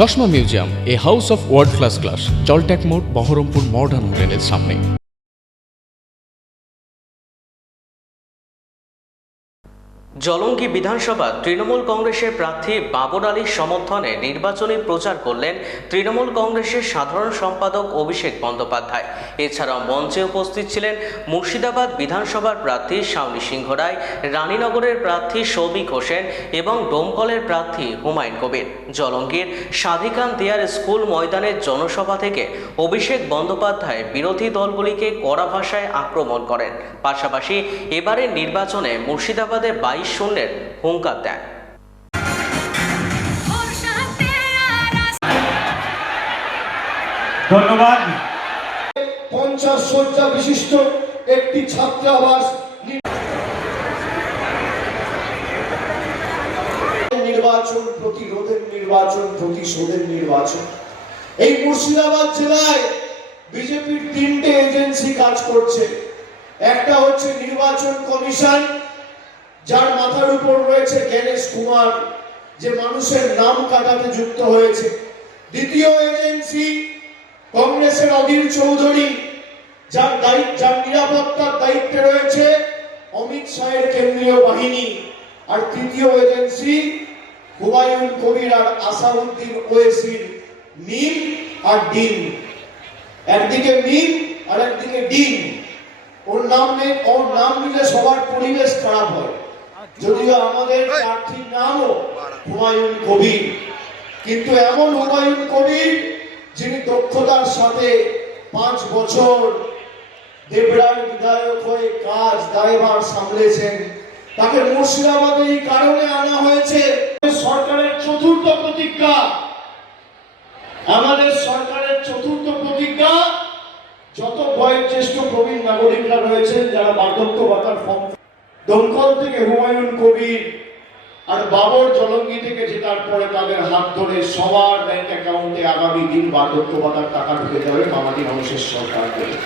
চশমা museum, a house of world class, জলট্যাক মোড়, বহরমপুর মডার্ন হোটেলের সামনে। জলঙ্গি বিধানসভা তৃণমূল কংগ্রেসের প্রার্থী বাবর আলীর সমর্থনে নির্বাচনী প্রচার করলেন তৃণমূল কংগ্রেসের সাধারণ সম্পাদক অভিষেক বন্দ্যোপাধ্যায়। এছাড়াও মঞ্চে উপস্থিত ছিলেন মুর্শিদাবাদ বিধানসভার প্রার্থী শাওনি সিংহ রায়, রানীনগরের প্রার্থী সৌভিক হোসেন এবং ডোমকলের প্রার্থী হুমায়ুন কবির। জলঙ্গির সাধিকান দেয়ার স্কুল ময়দানের জনসভা থেকে অভিষেক বন্দ্যোপাধ্যায় বিরোধী দলগুলিকে কড়া ভাষায় আক্রমণ করেন। পাশাপাশি এবারের নির্বাচনে মুর্শিদাবাদে 22 শূন্যের হুঙ্কার দেন। ধন্যবাদ। 50 শয্যা বিশিষ্ট একটি ছাত্রাবাস নির্বাচন, প্রতিরোধের নির্বাচন, প্রতিশোধের নির্বাচন। এই মুর্শিদাবাদ জেলায় বিজেপির 3টে এজেন্সি কাজ করছে। একটা হচ্ছে নির্বাচন কমিশন, যার মাথার উপর রয়েছে গণেশ কুমার, যে মানুষের নাম কাটাতে যুক্ত হয়েছে। দ্বিতীয় এজেন্সি কংগ্রেসের অধীর চৌধুরী, যার নিরাপত্তার দায়িত্বে রয়েছে অমিত শাহের কেন্দ্রীয় বাহিনী। আর তৃতীয় এজেন্সি হুমায়ুন কবির আর আসাউদ্দিন ওয়েসির মিম আর ডিম। একদিকে মিম আর একদিকে ডিম। ওর নাম নিলে সবার পরিবেশ খারাপ হয়। যদিও আমাদের প্রার্থীর নামও হুমায়ুন কবির, কিন্তু এমন হুমায়ুন কবির যিনি দক্ষতার সাথে 5 বছর দেবরার বিধায়ক হয়ে কাজ দায়ভার সামলেছেন। তাকে মুর্শিদাবাদে এই কারণে আনা হয়েছে। সরকারের চতুর্থ প্রতিজ্ঞা, আমাদের সরকারের চতুর্থ প্রতিজ্ঞা, যত বয়োজ্যেষ্ঠ প্রবীণ নাগরিকরা রয়েছেন যারা বার্ধক্য ভাতার ফর্ম, দমকল থেকে হুমায়ুন কবির আর বাবর জলঙ্গি থেকে জেতার পরে তাদের হাত ধরে সবার ব্যাংক অ্যাকাউন্টে আগামী দিন বার্ধক্য ভাতার টাকা ঢুকে যাবে মামাটি মানুষের সরকার থেকে।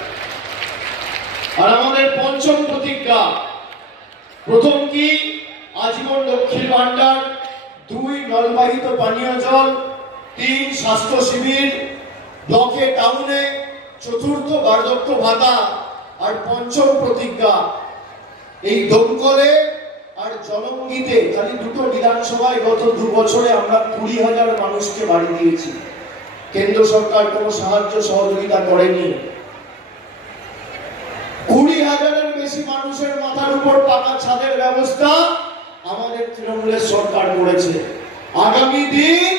আর আমাদের পঞ্চম প্রতিজ্ঞা, প্রথম কি আজীবন লক্ষ্মীর ভান্ডার, 2 নলবাহিত পানীয় জল, 3 স্বাস্থ্য শিবির ব্লকে টাউনে, চতুর্থ বার্ধক্য ভাতা। আর পঞ্চম প্রতিজ্ঞা, এই দমকলে আর জলঙ্গিতে খালি 2টো বিধানসভায় গত 2 বছরে আমরা 20,000 মানুষকে বাড়ি দিয়েছি। কেন্দ্র সরকার কোনো সাহায্য সহযোগিতা করেনি। 20,000-এর বেশি মানুষের মাথার উপর পাকা ছাদের ব্যবস্থা আমাদের তৃণমূলের সরকার করেছে। আগামী দিন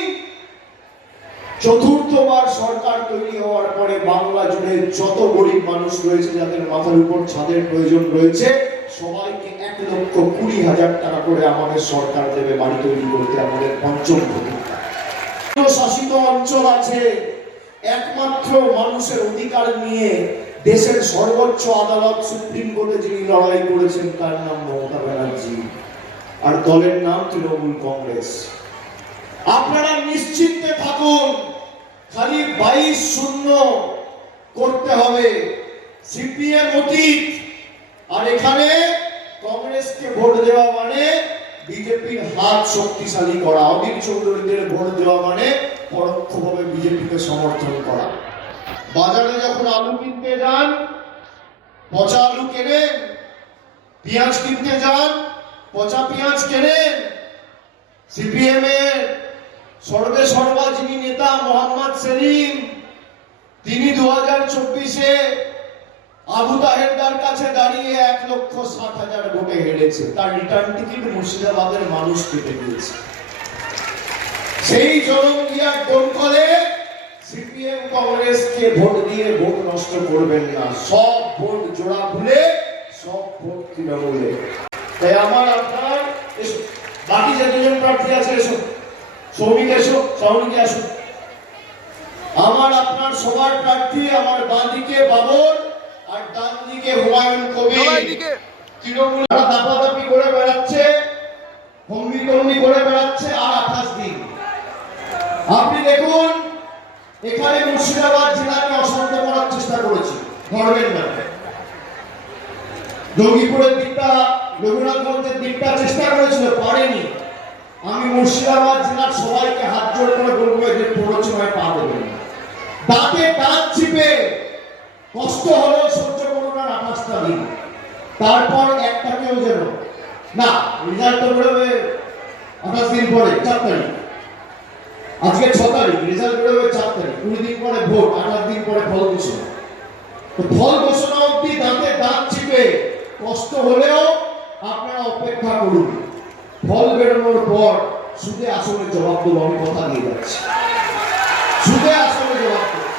চতুর্থবার সরকার তৈরি হওয়ার পরে বাংলা জুড়ে যত গরিব মানুষ রয়েছে যাদের মাথার উপর ছাদের প্রয়োজন রয়েছে, সবাইকে 1,20,000 টাকা করে আমাদের সরকার দেবে বাড়ি তৈরি করতে। আমাদের পঞ্চম প্রতিজ্ঞা। শাসিত অঞ্চল আছে, একমাত্র মানুষের অধিকার নিয়ে দেশের সর্বোচ্চ আদালত সুপ্রিম কোর্টে যিনি লড়াই করেছেন তার নাম মমতা ব্যানার্জি, আর দলের নাম তৃণমূল কংগ্রেস। আপনারা নিশ্চিন্তে থাকুন, খালি 22 শূন্য করতে হবে। সিপিএম অতীত, আর এখানে কংগ্রেসকে ভোট দেওয়া মানে বিজেপির হাত শক্তিশালী করা। অধীর চৌধুরীদের ভোট দেওয়া মানে পরোক্ষভাবে বিজেপিকে সমর্থন করা। বাজারে যখন আলু কিনতে যান, পচা আলু কেনেন, পেঁয়াজ কিনতে যান, পচা পেঁয়াজ কেনেন। সিপিএম এর সর্বা যিনি নেতা মোহাম্মদ সেলিম, তিনি 2024-এ আবু তাহেরদার কাছে দাঁড়িয়ে 1,60,000 ভোটে হেরেছে। তার রিটার্ন টিকিট মুর্শিদাবাদের মানুষ কেটে দিয়েছে। সেই জলঙ্গিয়া দমকলে সিপিএম কংগ্রেসকে ভোট দিয়ে ভোট নষ্ট করবেন না। সব ভোট জোড়া ভুলে সব ভোট তৃণমূলে। তাই আমার আপনার বাকি যে 2জন প্রার্থী আছে, এসো, সৌমিক এসো, শাওনি আসো। আমার আপনার সবার প্রার্থী, আমার বাঁ দিকে বাবর আর ডান দিকে হুমায়ুন কবির। তৃণমূল দাপাদাপি করে বেড়াচ্ছে, হম্বি করে বেড়াচ্ছে আর 28 দিন। আপনি দেখুন, এখানে মুর্শিদাবাদ জেলাকে অশান্ত করার চেষ্টা করেছি, ধরবেন না। জঙ্গিপুরের দিকটা, রঘুনাথগঞ্জের দিকটা চেষ্টা করেছিল, পারেনি। আমি মুর্শিদাবাদ জেলার সবাইকে হাত জোড় করে বলবো যে দাঁতে দাঁত চিপে কষ্ট হলেও সহ্য করুন আর 28টা দিন, তারপর একটাকেও যেন না। রেজাল্ট তো বেরোবে 28 দিন পরে, 4 তারিখ, আজকে 6 তারিখ, রেজাল্ট বেরোবে 4 তারিখ, 20 দিন পরে ভোট, 28 দিন পরে ফল ঘোষণা। তো ফল ঘোষণা অবধি দাঁতে দাঁত চিপে কষ্ট হলেও আপনারা অপেক্ষা করুন। ফল বেরোনোর পর সুদে আসলে জবাব দেবো, আমি কথা দিয়ে যাচ্ছি, সুদে আসলে জবাব দেবো।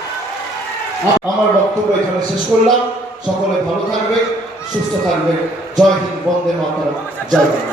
আমার বক্তব্য এখানে শেষ করলাম। সকলে ভালো থাকবে, সুস্থ থাকবে। জয় হিন্দ, বন্দে মাতরম, জয় হিন্দ।